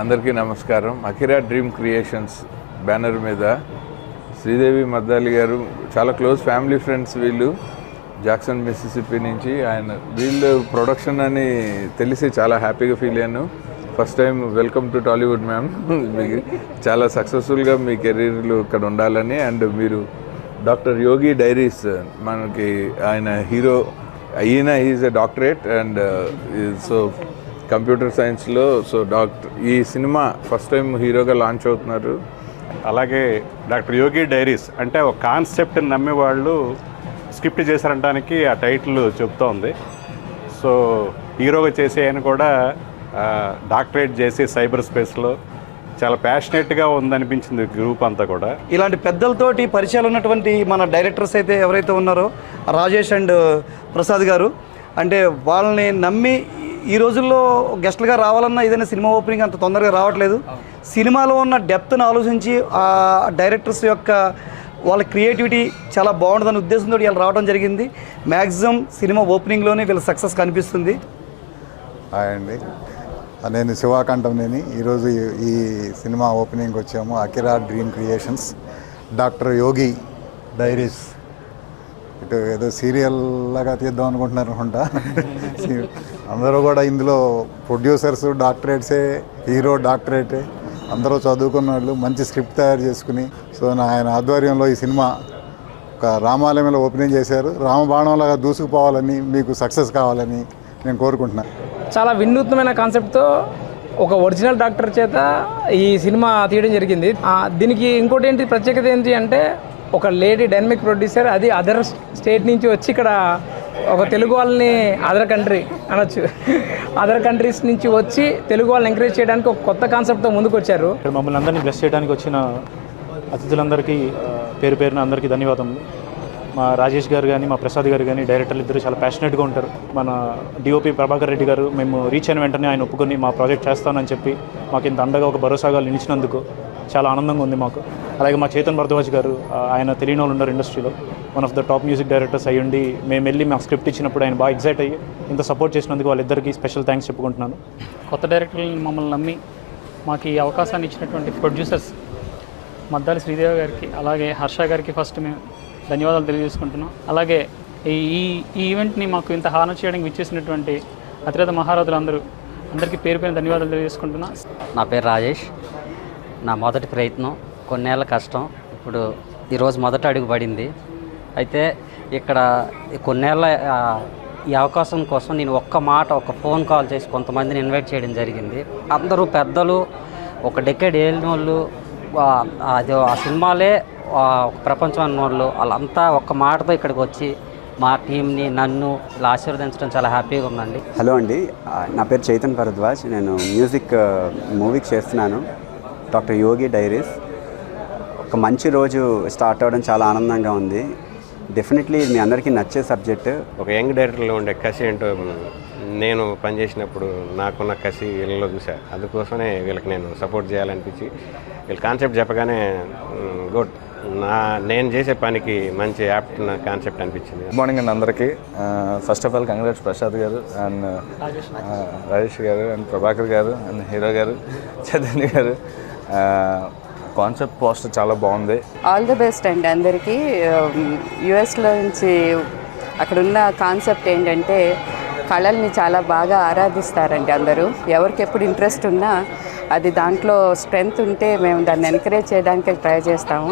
అందరికీ నమస్కారం. Akira dream creations banner మీద శ్రీదేవి మద్దాలి గారు చాలా క్లోజ్ ఫ్యామిలీ ఫ్రెండ్స్. వీళ్ళు జాక్సన్ మిసిసిపి నుంచి. వీళ్ళు ప్రొడక్షన్ అని తెలిసి చాలా హ్యాపీగా ఫీల్ అయ్యాను. First time welcome to Tollywood ma'am. మీకు చాలా సక్సెస్ఫుల్గా మీ కెరీర్లు ఇక్కడ ఉండాలని. అండ్ మీరు డాక్టర్ యోగి డైరీస్ మనకి ఆయన హీరో ఈయన is a doctorate and so computer సైన్స్లో. సో ఈ సినిమా ఫస్ట్ టైం హీరోగా లాంచ్ అవుతున్నారు. అలాగే డాక్టర్ యోగి డైరీస్ అంటే ఒక కాన్సెప్ట్ని నమ్మే వాళ్ళు స్క్రిప్ట్ చేశారనడానికి ఆ టైటిల్ చెప్తోంది. సో హీరోగా చేసే ఆయన కూడా డాక్టరేట్ చేసి సైబర్ స్పేస్లో చాలా ప్యాషనేట్గా ఉందనిపించింది గ్రూప్ అంతా కూడా. ఇలాంటి పెద్దలతోటి పరిచయాలు ఉన్నటువంటి మన డైరెక్టర్స్ అయితే ఎవరైతే ఉన్నారో రాజేష్ అండ్ ప్రసాద్ గారు, అంటే వాళ్ళని నమ్మి ఈ రోజుల్లో గెస్ట్లుగా రావాలన్నా ఏదైనా సినిమా ఓపెనింగ్ అంత తొందరగా రావట్లేదు. సినిమాలో ఉన్న డెప్త్ను ఆలోచించి ఆ డైరెక్టర్స్ యొక్క వాళ్ళ క్రియేటివిటీ చాలా బాగుంటుందనే ఉద్దేశంతో వీళ్ళు రావడం జరిగింది. మ్యాక్సిమం సినిమా ఓపెనింగ్లోనే వీళ్ళ సక్సెస్ కనిపిస్తుంది. హాయ్ అండి, నేను శివాకంఠంనేని. ఈరోజు ఈ సినిమా ఓపెనింగ్కి వచ్చాము. అకిరా డ్రీమ్ క్రియేషన్స్, డాక్టర్ యోగి డైరీస్. ఇటు ఏదో సీరియల్ లాగా తీద్దాం అనుకుంటున్నారు అనుకుంటా. అందరూ కూడా ఇందులో ప్రొడ్యూసర్స్ డాక్టరేట్సే, హీరో డాక్టరేటే, అందరూ చదువుకున్న వాళ్ళు మంచి స్క్రిప్ట్ తయారు చేసుకుని. సో ఆయన ఆధ్వర్యంలో ఈ సినిమా ఒక రామాలయంలో ఓపెనింగ్ చేశారు. రామబాణంలాగా దూసుకుపోవాలని, మీకు సక్సెస్ కావాలని నేను కోరుకుంటున్నాను. చాలా వినూత్నమైన కాన్సెప్ట్తో ఒక ఒరిజినల్ డాక్టర్ చేత ఈ సినిమా తీయడం జరిగింది. దీనికి ఇంకోటి ఏంటి ప్రత్యేకత ఏంటి అంటే ఒక లేడీ డైనమిక్ ప్రొడ్యూసర్, అది అదర్ స్టేట్ నుంచి వచ్చి ఇక్కడ ఒక తెలుగు వాళ్ళని అదర్ కంట్రీ అనొచ్చు, అదర్ కంట్రీస్ నుంచి వచ్చి తెలుగు వాళ్ళని ఎంకరేజ్ చేయడానికి ఒక కొత్త కాన్సెప్ట్తో ముందుకు వచ్చారు. ఇక్కడ మమ్మల్ని అందరినీ బ్లెస్ చేయడానికి వచ్చిన అతిథులందరికీ పేరు పేరున అందరికీ ధన్యవాదములు. మా రాజేష్ గారు కానీ, మా ప్రసాద్ గారు కానీ, డైరెక్టర్లు ఇద్దరు చాలా ప్యాషనేట్గా ఉంటారు. మన డిఓపి ప్రభాకర్ రెడ్డి గారు మేము రీచ్ అయిన వెంటనే ఆయన ఒప్పుకొని మా ప్రాజెక్ట్ చేస్తానని చెప్పి మాకు ఇంత అండగా ఒక భరోసాగా నిలిచినందుకు చాలా ఆనందంగా ఉంది మాకు. అలాగే మా చేతన్ భరద్వాజ్ గారు, ఆయన తెలియని వాళ్ళు ఉన్నారు ఇండస్ట్రీలో, one of the top music directors అయ్యుండి మేము వెళ్ళి మాకు స్క్రిప్ట్ ఇచ్చినప్పుడు ఆయన బాగా ఎగ్జైట్ అయ్యి ఇంత సపోర్ట్ చేసినందుకు వాళ్ళిద్దరికీ స్పెషల్ థ్యాంక్స్ చెప్పుకుంటున్నాను. కొత్త డైరెక్టర్లను మమ్మల్ని నమ్మి మాకు ఈ అవకాశాన్ని ఇచ్చినటువంటి ప్రొడ్యూసర్స్ మద్దాలి శ్రీదేవి గారికి, అలాగే హర్ష గారికి ఫస్ట్ మేము ధన్యవాదాలు తెలియజేసుకుంటున్నాం. అలాగే ఈ ఈవెంట్ని మాకు ఇంత హానర్ చేయడానికి విచ్చేసినటువంటి అతిరథ మహారథులందరూ అందరికీ పేరు పేరు ధన్యవాదాలు తెలియజేసుకుంటున్నాం. నా పేరు రాజేష్. నా మొదటి ప్రయత్నం, కొన్నేళ్ల కష్టం, ఇప్పుడు ఈరోజు మొదట అడుగు పడింది. అయితే ఇక్కడ కొన్నేళ్ల ఈ అవకాశం కోసం నేను ఒక ఫోన్ కాల్ చేసి కొంతమందిని ఇన్వైట్ చేయడం జరిగింది. అందరూ పెద్దలు, ఒక డెకేడ్ ఏలిన వాళ్ళు, అది ఆ సినిమాలే ఒక ప్రపంచం అన్న వాళ్ళు, వాళ్ళంతా ఒక్క మాటతో ఇక్కడికి వచ్చి మా టీంని, నన్ను ఇలా ఆశీర్వదించడం చాలా హ్యాపీగా ఉందండి. హలో అండి, నా పేరు చైతన్ భరద్వాజ్. నేను మ్యూజిక్ మూవీకి చేస్తున్నాను, డాక్టర్ యోగి డైరీస్. ఒక మంచి రోజు స్టార్ట్ అవ్వడం చాలా ఆనందంగా ఉంది. డెఫినెట్లీ మీ అందరికీ నచ్చే సబ్జెక్ట్. ఒక యంగ్ డైరెక్టర్లో ఉండే కసి ఏంటో నేను పనిచేసినప్పుడు నాకున్న కసి వీళ్ళలో చూసా. అందుకోసమే వీళ్ళకి నేను సపోర్ట్ చేయాలనిపించి వీళ్ళ కాన్సెప్ట్ చెప్పగానే గుడ్, నేను చేసే పనికి మంచి యాప్ట్ కాన్సెప్ట్ అనిపించింది. గుడ్ మార్నింగ్ అండి అందరికీ. First of all congrats Prasad గారు అండ్ రాజేష్ గారు అండ్ ప్రభాకర్ గారు అండ్ హీరో గారు చైతన్య గారు. కాన్సెప్ట్ పోస్టర్ చాలా బాగుంది. ఆల్ ది బెస్ట్ అండి అందరికీ. యుఎస్లో నుంచి అక్కడ ఉన్న కాన్సెప్ట్ ఏంటంటే కళల్ని చాలా బాగా ఆరాధిస్తారండి అందరూ. ఎవరికి ఎప్పుడు ఇంట్రెస్ట్ ఉన్నా అది దాంట్లో స్ట్రెంగ్త్ ఉంటే మేము దాన్ని ఎంకరేజ్ చేయడానికి ట్రై చేస్తాము.